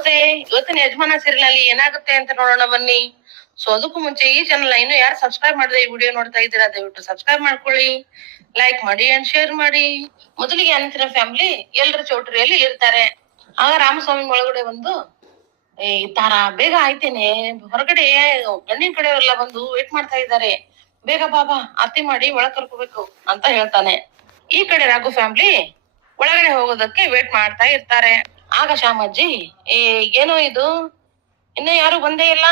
ನಮಸ್ತೆ. ಇವತ್ತಿನ ಯಜಮಾನ ಸೀರಿಯಲ್ ಅಲ್ಲಿ ಏನಾಗುತ್ತೆ ಅಂತ ನೋಡೋಣ ಬನ್ನಿ. ಸೊ ಅದಕ್ಕೂ ಮುಂಚೆ ಈ ಚಾನಲ್ ಇನ್ನು ಯಾರು ಸಬ್ಸ್ಕ್ರೈಬ್ ಮಾಡದೆ ಈ ವಿಡಿಯೋ ನೋಡ್ತಾ ಇದ್ದೀರಾ ದಯವಿಟ್ಟು ಸಬ್ಸ್ಕ್ರೈಬ್ ಮಾಡ್ಕೊಳ್ಳಿ, ಲೈಕ್ ಮಾಡಿ ಅಂಡ್ ಶೇರ್ ಮಾಡಿ. ಮೊದಲಿಗೆ ಅನಂತರ ಫ್ಯಾಮಿಲಿ ಎಲ್ಲರ ಚೌಟ್ರಿಯಲ್ಲಿ ಇರ್ತಾರೆ. ಆಗ ರಾಮಸ್ವಾಮಿ ಒಳಗಡೆ ಬಂದು, ಈ ತಾರ ಬೇಗ ಆಯ್ತೇನೆ, ಹೊರಗಡೆ ಗಂಡಿನ ಕಡೆಯವರೆಲ್ಲ ಬಂದು ವೇಟ್ ಮಾಡ್ತಾ ಇದ್ದಾರೆ, ಬೇಗ ಬಾಬಾ ಅತ್ತಿ ಮಾಡಿ ಒಳಗ್ ಕರ್ಕೋಬೇಕು ಅಂತ ಹೇಳ್ತಾನೆ. ಈ ಕಡೆ ರಾಘು ಫ್ಯಾಮಿಲಿ ಒಳಗಡೆ ಹೋಗೋದಕ್ಕೆ ವೇಟ್ ಮಾಡ್ತಾ ಇರ್ತಾರೆ. ಆಗ ಶಾಮಜ್ಜಿ, ಏನೋ ಇದು ಇನ್ನ ಯಾರು ಬಂದೇ ಇಲ್ಲ,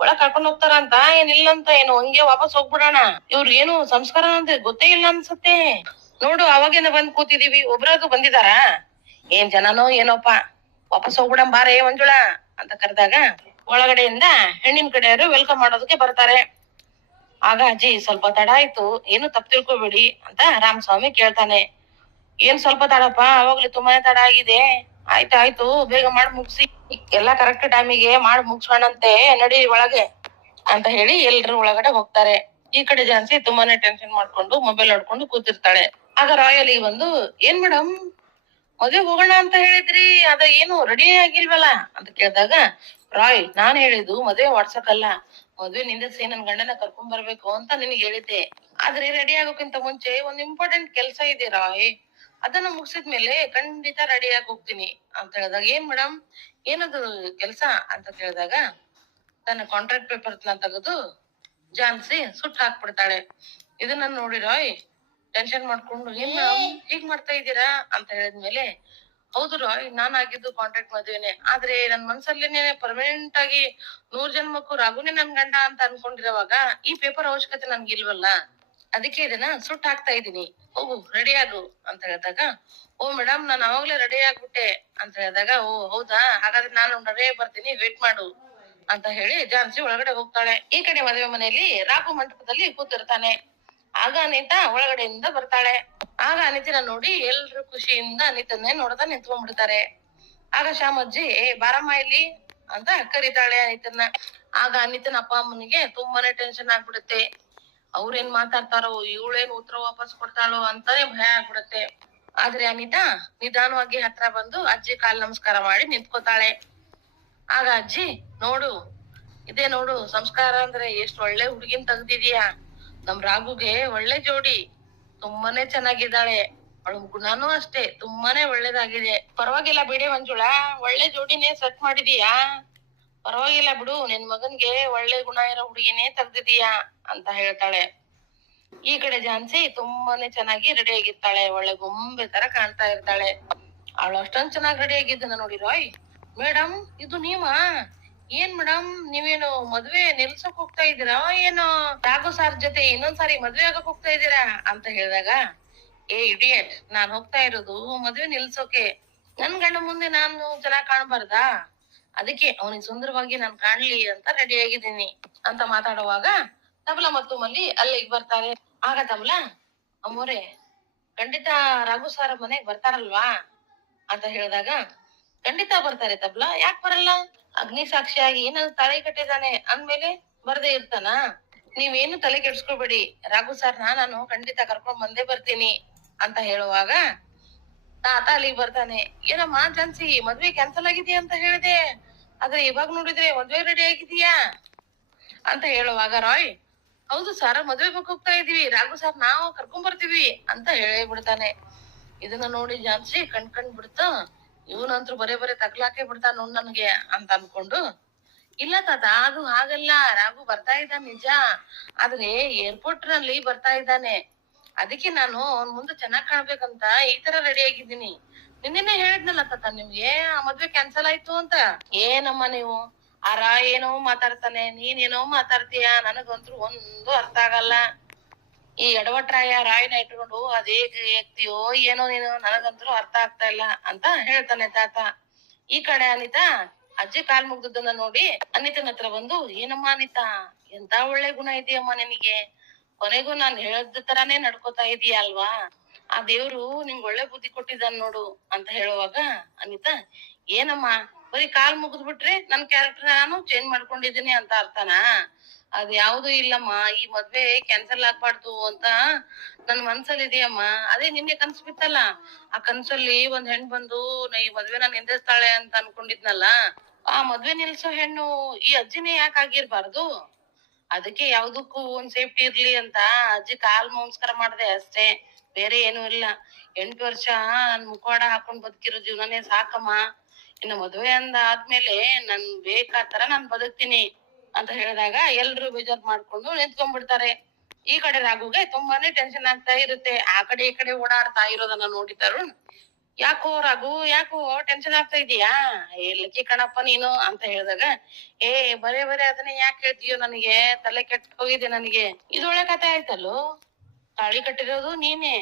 ಒಳಗ್ ಕರ್ಕೊಂಡ್ ಹೋಗ್ತಾರ ಅಂತ ಏನಿಲ್ಲ ಅಂತ, ಏನು ಹಂಗೆ ವಾಪಸ್ ಹೋಗ್ಬಿಡೋಣ, ಇವ್ರ ಏನು ಸಂಸ್ಕಾರ ಅಂದ್ರೆ ಗೊತ್ತೇ ಇಲ್ಲ ಅನ್ಸತ್ತೆ, ನೋಡು ಅವಾಗೇನ ಬಂದ್ ಕೂತಿದೀವಿ, ಒಬ್ರಾದ್ರು ಬಂದಿದಾರ, ಏನ್ ಜನನೋ ಏನೋಪ್ಪ, ವಾಪಸ್ ಹೋಗ್ಬಿಡಂ ಬಾರೇ ಮಂಜುಳ ಅಂತ ಕರೆದಾಗ ಒಳಗಡೆಯಿಂದ ಹೆಣ್ಣಿನ ಕಡೆಯವರು ವೆಲ್ಕಮ್ ಮಾಡೋದಕ್ಕೆ ಬರ್ತಾರೆ. ಆಗ ಅಜ್ಜಿ, ಸ್ವಲ್ಪ ತಡ ಆಯ್ತು, ಏನು ತಪ್ಪು ತಿಳ್ಕೊಬೇಡಿ ಅಂತ ರಾಮಸ್ವಾಮಿ ಕೇಳ್ತಾನೆ. ಏನ್ ಸ್ವಲ್ಪ ತಡಪ್ಪ, ಅವಾಗ್ಲೇ ತುಂಬಾನೇ ತಡ ಆಗಿದೆ, ಆಯ್ತಾಯ್ತು ಬೇಗ ಮಾಡಿ ಮುಗಿಸಿ, ಎಲ್ಲಾ ಕರೆಕ್ಟ್ ಟೈಮಿಗೆ ಮಾಡಿ ಮುಗಿಸೋಣಂತೆ, ನಡಿ ಒಳಗೆ ಅಂತ ಹೇಳಿ ಎಲ್ರು ಒಳಗಡೆ ಹೋಗ್ತಾರೆ. ಈ ಕಡೆ ಜಾನ್ಸಿ ತುಂಬಾನೇ ಟೆನ್ಷನ್ ಮಾಡ್ಕೊಂಡು ಮೊಬೈಲ್ ನೋಡ್ಕೊಂಡು ಕೂತಿರ್ತಾಳೆ. ಆಗ ರಾಯಲ್ ಬಂದು, ಏನ್ ಮೇಡಮ್ ಮದ್ವೆ ಹೋಗೋಣ ಅಂತ ಹೇಳಿದ್ರಿ, ಅದ ಏನು ರೆಡಿ ಆಗಿಲ್ವಲ್ಲ ಅಂತ ಕೇಳಿದಾಗ, ರಾಯ್ ನಾನ್ ಹೇಳಿದ್ದು ಮದ್ವೆ ಮಾಡ್ಸಕ್ಕಲ್ಲ, ಮದ್ವೆ ನಿಂದಿಸಿ ನನ್ ಗಂಡನ ಕರ್ಕೊಂಡ್ ಬರ್ಬೇಕು ಅಂತ ನಿನಗೆ ಹೇಳಿದ್ದೆ, ಆದ್ರೆ ರೆಡಿ ಆಗೋಕ್ಕಿಂತ ಮುಂಚೆ ಒಂದ್ ಇಂಪಾರ್ಟೆಂಟ್ ಕೆಲ್ಸ ಇದೆ ರಾಯ್, ಅದನ್ನ ಮುಗಿಸಿದ್ಮೇಲೆ ಖಂಡಿತ ರೆಡಿ ಆಗಿ ಹೋಗ್ತೀನಿ ಅಂತ ಹೇಳಿದಾಗ, ಏನ್ ಮೇಡಮ್ ಏನದು ಕೆಲ್ಸ ಅಂತ ಕೇಳಿದಾಗ, ತನ್ನ ಕಾಂಟ್ರಾಕ್ಟ್ ಪೇಪರ್ ತೆಗೆದು ಜಾನ್ಸಿ ಸುಟ್ಟು ಹಾಕ್ಬಿಡ್ತಾಳೆ. ಇದನ್ನ ನೋಡಿ ರಾಯ್ ಟೆನ್ಷನ್ ಮಾಡ್ಕೊಂಡು, ಏನ್ ಮೇಡಮ್ ಹೀಗ್ ಮಾಡ್ತಾ ಇದ್ದೀರಾ ಅಂತ ಹೇಳಿದ್ಮೇಲೆ, ಹೌದು ರಾಯ್ ನಾನ್ ಆಗಿದ್ದು ಕಾಂಟ್ರಾಕ್ಟ್ ಮದ್ವೆನೆ, ಆದ್ರೆ ನನ್ ಮನ್ಸಲ್ಲೇನೆ ಪರ್ಮನೆಂಟ್ ಆಗಿ 100 ಜನ್ಮಕ್ಕೂ ರಾಘುನೇ ನನ್ ಗಂಡ ಅಂತ ಅನ್ಕೊಂಡಿರೋವಾಗ ಈ ಪೇಪರ್ ಅವಶ್ಯಕತೆ ನನ್ಗಿಲ್ವಲ್ಲ, ಅದಕ್ಕೆ ಇದನ್ನ ಸುಟ್ಟು ಹಾಕ್ತಾ ಇದೀನಿ, ಹೋಗು ರೆಡಿ ಆಗು ಅಂತ ಹೇಳಿದಾಗ, ಓ ಮೇಡಮ್ ನಾನು ಅವಾಗ್ಲೇ ರೆಡಿ ಆಗ್ಬಿಟ್ಟೆ ಅಂತ ಹೇಳಿದಾಗ, ಓ ಹೌದಾ, ಹಾಗಾದ್ರೆ ನಾನು ರೆಡಿ ಬರ್ತೀನಿ, ವೇಟ್ ಮಾಡು ಅಂತ ಹೇಳಿ ಜಾನ್ಸಿ ಒಳಗಡೆ ಹೋಗ್ತಾಳೆ. ಈ ಕಡೆ ಮದುವೆ ಮನೆಯಲ್ಲಿ ರಾಘು ಮಂಟಪದಲ್ಲಿ ಕೂತಿರ್ತಾನೆ. ಆಗ ಅನಿತಾ ಒಳಗಡೆಯಿಂದ ಬರ್ತಾಳೆ. ಆಗ ಅನಿತಿನ ನೋಡಿ ಎಲ್ರು ಖುಷಿಯಿಂದ ಅನಿತನ್ನೇ ನೋಡ್ತಾ ನಿಂತ್ಕೊಂಡ್ಬಿಡ್ತಾರೆ. ಆಗ ಶಾಮಜ್ಜಿ, ಬಾರಮ್ಮ ಇಲ್ಲಿ ಅಂತ ಕರೀತಾಳೆ ಅನಿತನ್ನ. ಆಗ ಅನಿತನ ಅಪ್ಪ ಅಮ್ಮನಿಗೆ ತುಂಬಾನೇ ಟೆನ್ಷನ್ ಆಗ್ಬಿಡುತ್ತೆ, ಅವ್ರೇನ್ ಮಾತಾಡ್ತಾರೋ, ಇವಳೇನ್ ಉತ್ತರ ವಾಪಸ್ ಕೊಡ್ತಾಳೋ ಅಂತಾನೆ ಭಯ ಆಗ್ಬಿಡುತ್ತೆ. ಆದ್ರೆ ಅನಿತಾ ನಿಧಾನವಾಗಿ ಹತ್ರ ಬಂದು ಅಜ್ಜಿ ಕಾಲ್ ನಮಸ್ಕಾರ ಮಾಡಿ ನಿಂತ್ಕೋತಾಳೆ. ಆಗ ಅಜ್ಜಿ, ನೋಡು ಇದೇ ನೋಡು ಸಂಸ್ಕಾರ ಅಂದ್ರೆ ಎಷ್ಟ್ ಒಳ್ಳೆ ಹುಡುಗಿನ್ ತೆಗ್ದಿದೀಯಾ, ನಮ್ ರಾಘುಗೆ ಒಳ್ಳೆ ಜೋಡಿ, ತುಂಬಾನೇ ಚೆನ್ನಾಗಿದ್ದಾಳೆ, ಅವಳ ಗುಣನೂ ಅಷ್ಟೇ ತುಂಬಾನೇ ಒಳ್ಳೇದಾಗಿದೆ, ಪರವಾಗಿಲ್ಲ ಬಿಡಿ ಮಂಜುಳಾ, ಒಳ್ಳೆ ಜೋಡಿನೇ ಸೆಟ್ ಮಾಡಿದೀಯಾ, ಪರವಾಗಿಲ್ಲ ಬಿಡು, ನಿನ್ ಮಗನ್ಗೆ ಒಳ್ಳೆ ಗುಣ ಇರೋ ಹುಡುಗಿನೇ ತೆಗ್ದಿದೀಯಾ ಅಂತ ಹೇಳ್ತಾಳೆ. ಈ ಕಡೆ ಜಾನ್ಸಿ ತುಂಬಾನೇ ಚೆನ್ನಾಗಿ ರೆಡಿ ಆಗಿರ್ತಾಳೆ, ಒಳ್ಳೆ ಗೊಂಬೆ ತರ ಕಾಣ್ತಾ ಇರ್ತಾಳೆ. ಅವಳು ಅಷ್ಟೊಂದ್ ಚೆನ್ನಾಗಿ ರೆಡಿ ಆಗಿದ್ದನ್ನ ನೋಡಿ ರಾಯ್, ಮೇಡಮ್ ಇದು ನೀವಾ, ಏನ್ ಮೇಡಮ್ ನೀವೇನು ಮದ್ವೆ ನಿಲ್ಸಕ್ ಹೋಗ್ತಾ ಇದ್ದೀರಾ, ಏನೋ ರಾಘು ಸಾರ್ ಜೊತೆ ಇನ್ನೊಂದ್ಸಾರಿ ಮದ್ವೆ ಆಗಕ್ ಹೋಗ್ತಾ ಇದ್ದೀರಾ ಅಂತ ಹೇಳಿದಾಗ, ಏ ಇಡಿಯಟ್, ನಾನ್ ಹೋಗ್ತಾ ಇರೋದು ಮದ್ವೆ ನಿಲ್ಸೋಕೆ, ನನ್ ಗಂಡ ಮುಂದೆ ನಾನು ಚೆನ್ನಾಗ್ ಕಾಣ್ಬಾರ್ದಾ, ಅದಕ್ಕೆ ಅವನಿಗೆ ಸುಂದರವಾಗಿ ನಾನ್ ಕಾಣ್ಲಿ ಅಂತ ರೆಡಿ ಆಗಿದ್ದೀನಿ ಅಂತ ಮಾತಾಡುವಾಗ ತಬಲಾ ಮತ್ತು ಮಲ್ಲಿ ಅಲ್ಲಿಗೆ ಬರ್ತಾರೆ. ಆಗ ತಬಲಾ, ಅಮ್ಮೋರೆ ಖಂಡಿತ ರಾಘು ಸಾರ್ ಮನೆಗ್ ಬರ್ತಾರಲ್ವಾ ಅಂತ ಹೇಳಿದಾಗ, ಖಂಡಿತ ಬರ್ತಾರೆ ತಬಲಾ, ಯಾಕೆ ಬರಲ್ಲ, ಅಗ್ನಿ ಸಾಕ್ಷಿಯಾಗಿ ನನ್ನ ತಲೆ ಕಟ್ಟಿದಾನೆ ಅಂದ್ಮೇಲೆ ಬರ್ದೇ ಇರ್ತಾನ, ನೀವೇನು ತಲೆ ಕೆಡ್ಸ್ಕೊಬೇಡಿ, ರಾಘು ಸಾರ್ನ ನಾನು ಖಂಡಿತ ಕರ್ಕೊಂಡ್ ಬಂದೇ ಬರ್ತೀನಿ ಅಂತ ಹೇಳುವಾಗ ತಾತ ಅಲ್ಲಿಗೆ ಬರ್ತಾನೆ. ಏನಮ್ಮ ಜಾನ್ಸಿ ಮದ್ವೆ ಕ್ಯಾನ್ಸಲ್ ಆಗಿದೆಯಾ ಅಂತ ಹೇಳಿದೆ, ಆದ್ರೆ ಇವಾಗ ನೋಡಿದ್ರೆ ಮದ್ವೆ ರೆಡಿ ಆಗಿದೀಯಾ ಅಂತ ಹೇಳುವಾಗ ರಾಯ್, ಹೌದು ಸರ್ ಮದ್ವೆಗೆ ಹೋಗ್ತಾ ಇದೀವಿ, ರಾಘು ಸರ್ ನಾವು ಕರ್ಕೊಂಡ್ ಬರ್ತೀವಿ ಅಂತ ಹೇಳಿಬಿಡ್ತಾನೆ. ಇದನ್ನ ನೋಡಿ ಜಾನ್ಸಿ ಕಣ್ ಬಿಡ್ತಾ, ಇವನಂತ್ರು ಬರೇ ತಗ್ಲಾಕೆ ಬಿಡ್ತಾನ ನೋಡ್ ನನ್ಗೆ ಅಂತ ಅನ್ಕೊಂಡು, ಇಲ್ಲ ತಾತ ಅದು ಹಾಗಲ್ಲ, ರಾಘು ಬರ್ತಾ ಇದ್ದಾನೆ ನಿಜ, ಆದ್ರೆ ಏರ್ಪೋರ್ಟ್ ನಲ್ಲಿ ಬರ್ತಾ ಇದ್ದಾನೆ, ಅದಕ್ಕೆ ನಾನು ಅವ್ನ್ ಮುಂದೆ ಚೆನ್ನಾಗ್ ಕಾಣ್ಬೇಕಂತ ಈ ತರ ರೆಡಿ ಆಗಿದ್ದೀನಿ, ನಿನ್ನೆ ಹೇಳಿದ್ನಲ್ಲ ತಾತ ನಿಮ್ಗೆ ಆ ಮದ್ವೆ ಕ್ಯಾನ್ಸಲ್ ಆಯ್ತು ಅಂತ. ಏನಮ್ಮ ನೀವು ಆ ರಾಯ್ ಏನೋ ಮಾತಾಡ್ತಾನೆ, ನೀನೇನೋ ಮಾತಾಡ್ತೀಯ, ನನಗಂತೂ ಒಂದು ಅರ್ಥ ಆಗಲ್ಲ, ಈ ಎಡವಟ್ರಾಯ ರಾಯ್ನ ಇಟ್ಕೊಂಡು ಅದೇ ಹೇಳ್ತೀಯೋ ಏನೋ ನೀನು, ನನಗಂತೂ ಅರ್ಥ ಆಗ್ತಾ ಇಲ್ಲ ಅಂತ ಹೇಳ್ತಾನೆ ತಾತ. ಈ ಕಡೆ ಅನಿತಾ ಅಜ್ಜಿ ಕಾಲ್ ಮುಗ್ದನ್ನ ನೋಡಿ ಅನಿತನ ಹತ್ರ ಬಂದು, ಏನಮ್ಮ ಅನಿತಾ ಎಂತ ಒಳ್ಳೆ ಗುಣ ಇದೆಯಮ್ಮ ನಿನಗೆ, ಕೊನೆಗೂ ನಾನ್ ಹೇಳದ ತರಾನೇ ನಡ್ಕೋತಾ ಇದೀಯ ಅಲ್ವಾ, ಆ ದೇವ್ರು ನಿಂಗ್ ಒಳ್ಳೆ ಬುದ್ಧಿ ಕೊಟ್ಟಿದ್ದಾನ್ ನೋಡು ಅಂತ ಹೇಳುವಾಗ ಅನಿತಾ, ಏನಮ್ಮ ಬರೀ ಕಾಲ್ ಮುಗಿದ್ಬಿಟ್ರೆ ನನ್ ಕ್ಯಾರೆಕ್ಟರ್ ನಾನು ಚೇಂಜ್ ಮಾಡ್ಕೊಂಡಿದೀನಿ ಅಂತ ಅರ್ಥನಾ, ಅದ್ ಯಾವ್ದು ಇಲ್ಲಮ್ಮ, ಈ ಮದ್ವೆ ಕ್ಯಾನ್ಸಲ್ ಆಗ್ಬಾರ್ದು ಅಂತ ನನ್ ಮನ್ಸಲ್ಲಿ ಇದೆಯಮ್ಮ. ಅದೇ ನಿನ್ನೆ ಕನ್ಸು ಬಿತ್ತಲ್ಲ, ಆ ಕನ್ಸಲ್ಲಿ ಒಂದ್ ಹೆಣ್ ಬಂದು ಈ ಮದ್ವೆನ ನಿಂದಿಸ್ತಾಳೆ ಅಂತ ಅನ್ಕೊಂಡಿದ್ನಲ್ಲ, ಆ ಮದ್ವೆ ನಿಲ್ಸೋ ಹೆಣ್ಣು ಈ ಅಜ್ಜಿನೇ ಯಾಕೆ ಆಗಿರ್ಬಾರ್ದು? ಅದಕ್ಕೆ ಯಾವ್ದಕ್ಕೂ ಒಂದ್ ಸೇಫ್ಟಿ ಇರ್ಲಿ ಅಂತ ಅಜ್ಜಿ ಕಾಲ್ ನಮಸ್ಕಾರ ಮಾಡ್ದೆ ಅಷ್ಟೇ, ಬೇರೆ ಏನು ಇಲ್ಲ. 8 ವರ್ಷ ನನ್ ಮುಖವಾಡ ಹಾಕೊಂಡ್ ಬದುಕಿರೋ ಜೀವನನೇ ಸಾಕಮ್ಮ. ಇನ್ನು ಮದ್ವೆ ಅಂದ ಆದ್ಮೇಲೆ ನನ್ ಬೇಕಾದ ತರ ನಾನ್ ಬದುಕ್ತೀನಿ ಅಂತ ಹೇಳಿದಾಗ ಎಲ್ರು ಬೇಜಾರ್ ಮಾಡ್ಕೊಂಡು ನಿಂತ್ಕೊಂಡ್ಬಿಡ್ತಾರೆ. ಈ ಕಡೆ ರಾಘುಗೆ ತುಂಬಾನೇ ಟೆನ್ಷನ್ ಆಗ್ತಾ ಇರುತ್ತೆ. ಆ ಕಡೆ ಈ ಕಡೆ ಓಡಾಡ್ತಾ ಇರೋದನ್ನ ನೋಡಿ ತರುಣ್, ಯಾಕೋ ರಾಘು, ಯಾಕೋ ಟೆನ್ಷನ್ ಆಗ್ತಾ ಇದೀಯಾ? ಲಕ್ಕಿ ಕಣಪ್ಪ ನೀನು ಅಂತ ಹೇಳಿದಾಗ, ಏ ಬರೇ ಅದನ್ನ ಯಾಕೆ ಹೇಳ್ತೀಯೋ, ನನಗೆ ತಲೆ ಕೆಟ್ಟ ಹೋಗಿದೆ. ನನಗೆ ಇದೊಳ್ಳೆ ಕತೆ ಆಯ್ತಲ್ಲೋ, ತಾಳಿ ಕಟ್ಟಿರೋದು ನೀನೆ,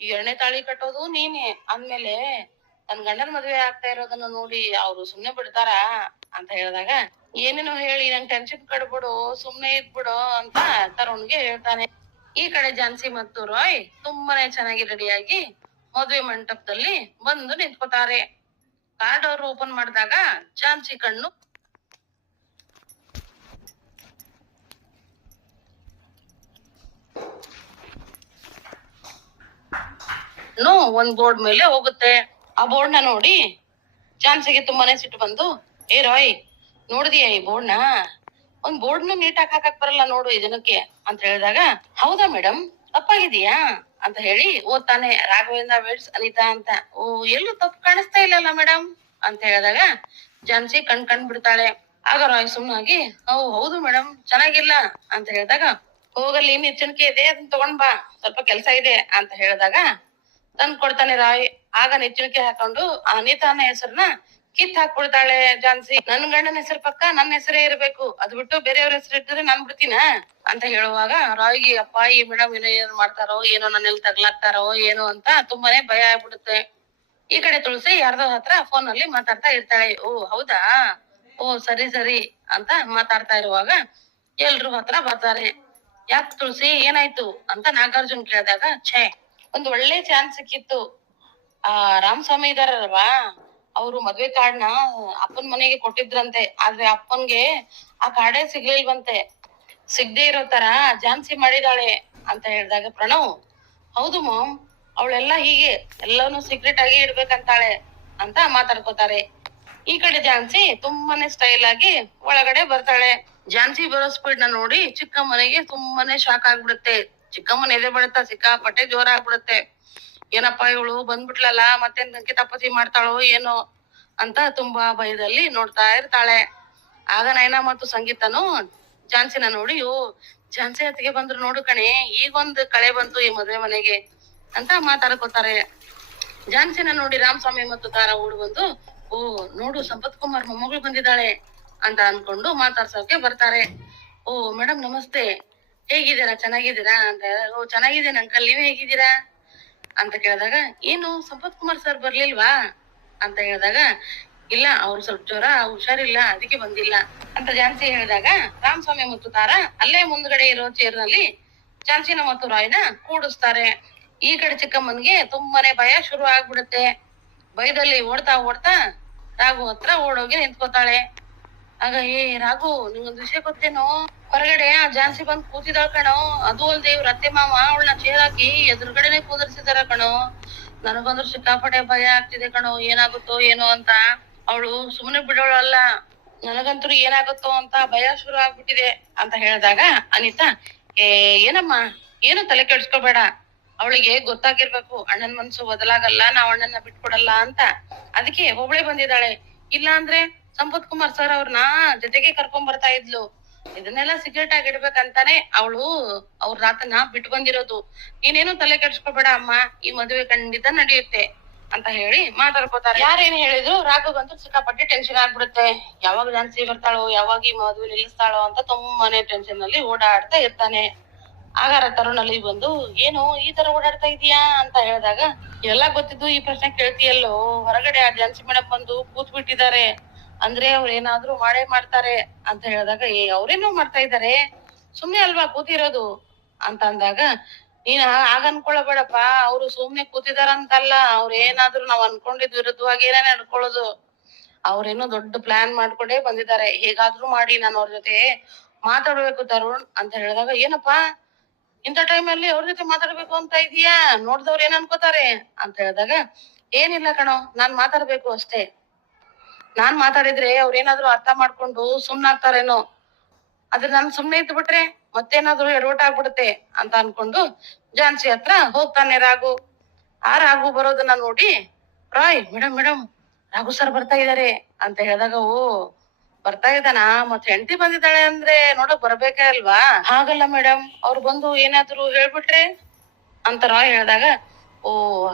ಈ 2ನೇ ತಾಳಿ ಕಟ್ಟೋದು ನೀನೆ ಅಂದ್ಮೇಲೆ ನನ್ ಗಂಡನ ಮದ್ವೆ ಆಗ್ತಾ ಇರೋದನ್ನ ನೋಡಿ ಅವ್ರು ಸುಮ್ನೆ ಬಿಡ್ತಾರ ಅಂತ ಹೇಳಿದಾಗ, ಏನೇನೋ ಹೇಳಿ ನಂಗ್ ಟೆನ್ಷನ್ ಕಡ್ಬಿಡು, ಸುಮ್ನೆ ಇದ್ಬಿಡು ಅಂತ ತರುಣ್ಗೆ ಹೇಳ್ತಾನೆ. ಈ ಕಡೆ ಝಾನ್ಸಿ ಮತ್ತು ರಾಯ್ ತುಂಬಾನೇ ಚೆನ್ನಾಗಿ ರೆಡಿಯಾಗಿ ಮದ್ವೆ ಮಂಟಪದಲ್ಲಿ ಬಂದು ನಿಂತ್ಕೋತಾರೆ. ಕಾರ್ ಡೋರ್ ಓಪನ್ ಮಾಡಿದಾಗ ಝಾನ್ಸಿ ಕಣ್ಣು ಒಂದ್ ಬೋರ್ಡ್ ಮೇಲೆ ಹೋಗುತ್ತೆ. ಆ ಬೋರ್ಡ್ ನ ನೋಡಿ ಝಾನ್ಸಿಗೆ ತುಂಬಾನೇ ಸಿಟ್ಟು ಬಂದು, ಏ ರಾಯ್, ನೋಡಿದೀಯ ಈ ಬೋರ್ಡ್ ನ? ಒಂದ್ ಬೋರ್ಡ್ ನ ನೀಟಾಗಿ ಹಾಕಕ್ ಬರಲ್ಲ ನೋಡು ಈ ಜನಕ್ಕೆ ಅಂತ ಹೇಳಿದಾಗ, ಹೌದಾ ಮೇಡಮ್, ತಪ್ಪಾಗಿದೀಯಾ ಅಂತ ಹೇಳಿ ಓದ್ತಾನೆ. ರಾಘವೇಂದ್ರ ವೆಡ್ಸ್ ಅನಿತಾ ಅಂತ. ಓ, ಎಲ್ಲೂ ತಪ್ಪು ಕಾಣಿಸ್ತಾ ಇಲ್ಲಲ್ಲ ಮೇಡಮ್ ಅಂತ ಹೇಳಿದಾಗ ಝಾನ್ಸಿ ಕಣ್ ಬಿಡ್ತಾಳೆ. ಆಗ ರಾಯ್ ಸುಮ್ನಾಗಿ, ಹೌದು ಮೇಡಮ್, ಚೆನ್ನಾಗಿಲ್ಲ ಅಂತ ಹೇಳಿದಾಗ, ಹೋಗಲ್ಲಿ ನೆಚ್ಚಣಿಕೆ ಇದೆ, ಅದನ್ನ ತಗೊಂಡ್ ಬಾ, ಸ್ವಲ್ಪ ಕೆಲ್ಸ ಇದೆ ಅಂತ ಹೇಳಿದಾಗ ತಂದ್ ಕೊಡ್ತಾನೆ ರಾಯ್. ಆಗ ನೆಚ್ಚಣಿಕೆ ಹಾಕೊಂಡು ಅನಿತಾನ ಹೆಸರನ್ನ ಕಿತ್ ಹಾಕ್ಬಿಡ್ತಾಳೆ ಝಾನ್ಸಿ. ನನ್ ಗಂಡನ ಹೆಸರು ಪಕ್ಕ ನನ್ನ ಹೆಸರೇ ಇರ್ಬೇಕು, ಅದ್ ಬಿಟ್ಟು ಬೇರೆಯವ್ರ ಹೆಸರು ಇಟ್ಟಿದ್ರೆ ನಾನ್ ಬಿಡ್ತೀನ ಅಂತ ಹೇಳುವಾಗ ರಾಯ್ಗೆ, ಅಪ್ಪ ಈ ಮೇಡಮ್ ಏನ್ ಮಾಡ್ತಾರೋ ಏನೋ, ನನ್ನೆಲ್ಲಿ ತಗ್ಲಾಕ್ತಾರೋ ಏನೋ ಅಂತ ತುಂಬಾನೇ ಭಯ ಆಗ್ಬಿಡುತ್ತೆ. ಈ ಕಡೆ ತುಳಸಿ ಯಾರ್ದೋ ಹತ್ರ ಫೋನ್ ಅಲ್ಲಿ ಮಾತಾಡ್ತಾ ಇರ್ತಾಳೆ. ಓ ಹೌದಾ, ಓ ಸರಿ ಅಂತ ಮಾತಾಡ್ತಾ ಇರುವಾಗ ಎಲ್ರು ಹತ್ರ ಬರ್ತಾರೆ. ಯಾಕ್ ತುಳಸಿ, ಏನಾಯ್ತು ಅಂತ ನಾಗಾರ್ಜುನ್ ಕೇಳಿದಾಗ, ಛೇ, ಒಂದ್ ಒಳ್ಳೆ ಚಾನ್ಸ್ ಸಿಕ್ಕಿತ್ತು. ಆ ರಾಮಸ್ವಾಮಿ ಇದಾರಲ್ವಾ, ಅವ್ರು ಮದ್ವೆ ಕಾರ್ಡ್ನ ಅಪ್ಪನ್ ಮನೆಗೆ ಕೊಟ್ಟಿದ್ರಂತೆ, ಆದ್ರೆ ಅಪ್ಪನ್ಗೆ ಆ ಕಾರ್ಡೇ ಸಿಗ್ಲಿಲ್ವಂತೆ. ಸಿಗದೆ ಇರೋ ತರ ಝಾನ್ಸಿ ಮಾಡಿದಾಳೆ ಅಂತ ಹೇಳಿದಾಗ ಪ್ರಣವ್, ಹೌದು ಮಾಮ್, ಅವಳೆಲ್ಲ ಹೀಗೆ ಎಲ್ಲಾನು ಸೀಕ್ರೆಟ್ ಆಗಿ ಇಡ್ಬೇಕಂತಾಳೆ ಅಂತ ಮಾತಾಡ್ಕೋತಾರೆ. ಈ ಕಡೆ ಝಾನ್ಸಿ ತುಂಬಾನೇ ಸ್ಟೈಲ್ ಆಗಿ ಒಳಗಡೆ ಬರ್ತಾಳೆ. ಝಾನ್ಸಿ ಬರೋ ಸ್ಪೀಡ್ ನ ನೋಡಿ ಚಿಕ್ಕಮ್ಮನಿಗೆ ತುಂಬಾನೇ ಶಾಕ್ ಆಗ್ಬಿಡುತ್ತೆ. ಚಿಕ್ಕಮ್ಮನ ಎದೆ ಬಡಿತ ಸಿಕ್ಕಾಪಟ್ಟೆ ಜೋರ ಆಗ್ಬಿಡುತ್ತೆ. ಏನಪ್ಪಾ ಇವಳು ಬಂದ್ಬಿಟ್ಲಲ್ಲ, ಮತ್ತೆ ಕಿತಾಪತಿ ಮಾಡ್ತಾಳೋ ಏನೋ ಅಂತ ತುಂಬಾ ಭಯದಲ್ಲಿ ನೋಡ್ತಾ ಇರ್ತಾಳೆ. ಆಗ ನಯನ ಮತ್ತು ಸಂಗೀತನು ಝಾನ್ಸಿನ ನೋಡಿ, ಓ ಝಾನ್ಸಿ ಹತ್ತಿಗೆ ಬಂದ್ರು ನೋಡು ಕಣೆ, ಈಗೊಂದು ಕಳೆ ಬಂತು ಈ ಮದ್ವೆ ಮನೆಗೆ ಅಂತ ಮಾತಾಡ್ಕೋತಾರೆ. ಝಾನ್ಸಿನ ನೋಡಿ ರಾಮಸ್ವಾಮಿ ಮತ್ತು ತಾರಾ ಓಡ್ ಬಂದು, ಓ ನೋಡು ಸಂಪತ್ ಕುಮಾರ್ ಮೊಮ್ಮಗಳು ಬಂದಿದ್ದಾಳೆ ಅಂತ ಅನ್ಕೊಂಡು ಮಾತಾಡ್ಸೋಕೆ ಬರ್ತಾರೆ. ಓ ಮೇಡಮ್ ನಮಸ್ತೆ, ಹೇಗಿದ್ದೀರಾ, ಚೆನ್ನಾಗಿದ್ದೀರಾ ಅಂತ. ಓ ಚೆನ್ನಾಗಿದ್ದೇನೆ ಅಂಕಲ್, ನೀವೇ ಹೇಗಿದ್ದೀರಾ ಅಂತ ಕೇಳಿದಾಗ, ಏನು ಸಂಪತ್ ಕುಮಾರ್ ಸರ್ ಬರ್ಲಿಲ್ವಾ ಅಂತ ಹೇಳಿದಾಗ, ಇಲ್ಲ ಅವ್ರು ಸ್ವಲ್ಪ ಜ್ವರ, ಹುಷಾರಿಲ್ಲ, ಅದಕ್ಕೆ ಬಂದಿಲ್ಲ ಅಂತ ಝಾನ್ಸಿ ಹೇಳಿದಾಗ ರಾಮಸ್ವಾಮಿ ಮತ್ತು ತಾರಾ ಅಲ್ಲೇ ಮುಂದ್ಗಡೆ ಇರೋ ಚೇರ್ ನಲ್ಲಿ ಝಾನ್ಸಿನ ಮತ್ತು ರಾಯ್ನ ಕೂಡಿಸ್ತಾರೆ. ಈ ಕಡೆ ಚಿಕ್ಕಮ್ಮನ್ಗೆ ತುಂಬಾನೇ ಭಯ ಶುರು ಆಗ್ಬಿಡುತ್ತೆ. ಭಯದಲ್ಲಿ ಓಡ್ತಾ ರಾಘು ಹತ್ರ ಓಡೋಗಿ ನಿಂತ್ಕೋತಾಳೆ. ಆಗ, ಏ ರಾಘು, ನಿಂಗೊಂದ್ ವಿಷಯ ಗೊತ್ತೇನೋ, ಹೊರಗಡೆ ಆ ಝಾನ್ಸಿ ಬಂದ್ ಕೂತಿದಾಳ ಕಣೋ, ಅದು ಅಲ್ದೆ ಇವ್ರ ಅತ್ತೆ ಮಾವ ಅವಳನ್ನ ಚೇರ್ ಹಾಕಿ ಎದುರುಗಡೆನೆ ಕೂದರ್ಸಿದಾರ ಕಣೋ. ನನಗಂದ್ರೂ ಸಿಕ್ಕಾಪಟ್ಟೆ ಭಯ ಆಗ್ತಿದೆ ಕಣೋ, ಏನಾಗುತ್ತೋ ಏನೋ ಅಂತ. ಅವಳು ಸುಮ್ಮನೆ ಬಿಡೋಳಲ್ಲ, ನನಗಂತೂ ಏನಾಗುತ್ತೋ ಅಂತ ಭಯ ಶುರು ಆಗ್ಬಿಟ್ಟಿದೆ ಅಂತ ಹೇಳಿದಾಗ ಅನಿತಾ, ಏನಮ್ಮ, ಏನು ತಲೆ ಕೆಡ್ಸ್ಕೋಬೇಡ, ಅವಳಿಗೆ ಗೊತ್ತಾಗಿರ್ಬೇಕು ಅಣ್ಣನ್ ಮನ್ಸು ಬದಲಾಗಲ್ಲ, ನಾವ್ ಅಣ್ಣನ್ನ ಬಿಟ್ಕೊಡಲ್ಲ ಅಂತ, ಅದಕ್ಕೆ ಒಬ್ಳೆ ಬಂದಿದ್ದಾಳೆ. ಇಲ್ಲ ಅಂದ್ರೆ ಸಂಪತ್ ಕುಮಾರ್ ಸರ್ ಅವ್ರನ್ನ ಜೊತೆಗೆ ಕರ್ಕೊಂಡ್ ಬರ್ತಾ ಇದ್ಲು. ಇದನ್ನೆಲ್ಲ ಸೀಕ್ರೆಟ್ ಆಗಿ ಇಡ್ಬೇಕಂತಾನೆ ಅವಳು ಅವ್ರ ರಾತನ ಬಿಟ್ಟು ಬಂದಿರೋದು. ನೀನೇನು ತಲೆ ಕೆಡ್ಸ್ಕೋಬೇಡ ಅಮ್ಮ, ಈ ಮದುವೆ ಖಂಡಿತ ನಡೆಯುತ್ತೆ ಅಂತ ಹೇಳಿ ಮಾತಾಡ್ಕೋತಾರೆ. ಯಾರೇನ್ ಹೇಳಿದ್ರು ರಾಘವಂತೂ ಸಿಕ್ಕಾಪಟ್ಟೆ ಟೆನ್ಷನ್ ಆಗ್ಬಿಡುತ್ತೆ. ಯಾವಾಗ ಝಾನ್ಸಿ ಬರ್ತಾಳೋ, ಯಾವಾಗ ಈ ಮದುವೆ ನಿಲ್ಲಿಸ್ತಾಳೋ ಅಂತ ತುಂಬಾನೇ ಟೆನ್ಷನ್ ಅಲ್ಲಿ ಓಡಾಡ್ತಾ ಇರ್ತಾನೆ. ಆಗಾರ ತರುಣಲ್ಲಿ ಬಂದು, ಏನು ಈ ತರ ಓಡಾಡ್ತಾ ಇದೀಯಾ ಅಂತ ಹೇಳಿದಾಗ, ಎಲ್ಲ ಗೊತ್ತಿದ್ದು ಈ ಪ್ರಶ್ನೆ ಕೇಳ್ತೀಯಲ್ಲೋ, ಹೊರಗಡೆ ಆ ಝಾನ್ಸಿ ಮೇಡಮ್ ಬಂದು ಕೂತ್ ಬಿಟ್ಟಿದ್ದಾರೆ, ಅಂದ್ರೆ ಅವ್ರ ಏನಾದ್ರು ಮಾಡೇ ಮಾಡ್ತಾರೆ ಅಂತ ಹೇಳಿದಾಗ, ಅವ್ರೇನೋ ಮಾಡ್ತಾ ಇದ್ದಾರೆ, ಸುಮ್ನೆ ಅಲ್ವಾ ಕೂತಿರೋದು ಅಂತ ಅಂದಾಗ, ನೀನ್ ಆಗ ಅನ್ಕೊಳಬೇಡಪ್ಪ, ಅವ್ರು ಸುಮ್ನೆ ಕೂತಿದಾರಂತಲ್ಲ, ಅವ್ರ ಏನಾದ್ರು ನಾವ್ ಅನ್ಕೊಂಡಿದ್ ವಿರುದ್ಧವಾಗಿ ಏನೇ ನಡ್ಕೊಳ್ಳೋದು. ಅವ್ರೇನೋ ದೊಡ್ಡ ಪ್ಲಾನ್ ಮಾಡ್ಕೊಂಡೇ ಬಂದಿದ್ದಾರೆ, ಹೇಗಾದ್ರೂ ಮಾಡಿ ನಾನು ಅವ್ರ ಜೊತೆ ಮಾತಾಡ್ಬೇಕು ತರುಣ್ ಅಂತ ಹೇಳಿದಾಗ, ಏನಪ್ಪಾ ಇಂಥ ಟೈಮಲ್ಲಿ ಅವ್ರ ಜೊತೆ ಮಾತಾಡ್ಬೇಕು ಅಂತ ಇದೀಯಾ, ನೋಡ್ದವ್ರು ಏನ್ ಅನ್ಕೋತಾರೆ ಅಂತ ಹೇಳಿದಾಗ, ಏನಿಲ್ಲ ಕಣೋ, ನಾನ್ ಮಾತಾಡ್ಬೇಕು ಅಷ್ಟೇ. ನಾನ್ ಮಾತಾಡಿದ್ರೆ ಅವ್ರೇನಾದ್ರು ಅರ್ಥ ಮಾಡ್ಕೊಂಡು ಸುಮ್ನಾಗ್ತಾರೇನೋ, ಆದ್ರೆ ನಾನ್ ಸುಮ್ನೆ ಇದ್ದು ಬಿಟ್ರೆ ಮತ್ತೇನಾದ್ರು ಎಡವಟ್ಟಾಗ್ಬಿಡುತ್ತೆ ಅಂತ ಅನ್ಕೊಂಡು ಝಾನ್ಸಿ ಹತ್ರ ಹೋಗ್ತಾನೆ ರಾಘು. ಆ ರಾಘು ಬರೋದನ್ನ ನೋಡಿ, ರಾಯ್ ಮೇಡಮ್ ರಾಘು ಸರ್ ಬರ್ತಾ ಇದಾರೆ ಅಂತ ಹೇಳಿದಾಗ, ಓ ಬರ್ತಾ ಇದ್ದಾನ, ಮತ್ ಹೆಂಡತಿ ಬಂದಿದ್ದಾಳೆ ಅಂದ್ರೆ ನೋಡಕ್ ಬರ್ಬೇಕೇ ಅಲ್ವಾ? ಹಾಗಲ್ಲ ಮೇಡಮ್, ಅವ್ರು ಬಂದು ಏನಾದ್ರು ಹೇಳ್ಬಿಟ್ರೆ ಅಂತ ರಾಯ್ ಹೇಳಿದಾಗ, ಓ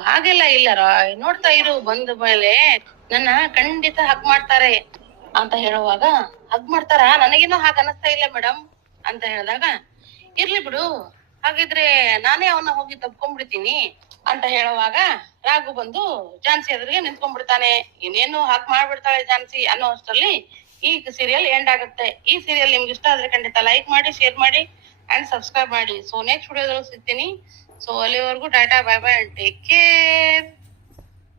ಹಾಗೆಲ್ಲ ಇಲ್ಲ ರಾಯ್, ನೋಡ್ತಾ ಇರು, ಬಂದ ಮೇಲೆ ನನ್ನ ಖಂಡಿತ ಹಗ್ ಮಾಡ್ತಾರೆ ಅಂತ ಹೇಳುವಾಗ, ಹಗ್ ಮಾಡ್ತಾರ? ನನಗೇನೋ ಹಾಗ ಅನಿಸ್ತಾ ಇಲ್ಲ ಮೇಡಮ್ ಅಂತ ಹೇಳಿದಾಗ, ಇರ್ಲಿ ಬಿಡು, ಹಾಗಿದ್ರೆ ನಾನೇ ಅವನ್ನ ಹೋಗಿ ತಪ್ಕೊಂಡ್ಬಿಡ್ತೀನಿ ಅಂತ ಹೇಳುವಾಗ ರಾಘು ಬಂದು ಝಾನ್ಸಿ ಎದುರಿಗೆ ನಿಂತ್ಕೊಂಡ್ಬಿಡ್ತಾನೆ. ಇನ್ನೇನು ಹಾಕ್ ಮಾಡ್ಬಿಡ್ತಾಳೆ ಝಾನ್ಸಿ ಅನ್ನೋ ಅಷ್ಟರಲ್ಲಿ ಈ ಸೀರಿಯಲ್ ಎಂಡ್ ಆಗುತ್ತೆ. ಈ ಸೀರಿಯಲ್ ನಿಮ್ಗೆ ಇಷ್ಟ ಆದ್ರೆ ಖಂಡಿತ ಲೈಕ್ ಮಾಡಿ, ಶೇರ್ ಮಾಡಿ ಅಂಡ್ ಸಬ್ಸ್ಕ್ರೈಬ್ ಮಾಡಿ. ಸೊ ನೆಕ್ಸ್ಟ್ ವಿಡಿಯೋದಲ್ಲಿ ಸಿಗ್ತೀನಿ. ಸೊ ಅಲ್ಲಿವರೆಗೂ Tata, bye bye and take care.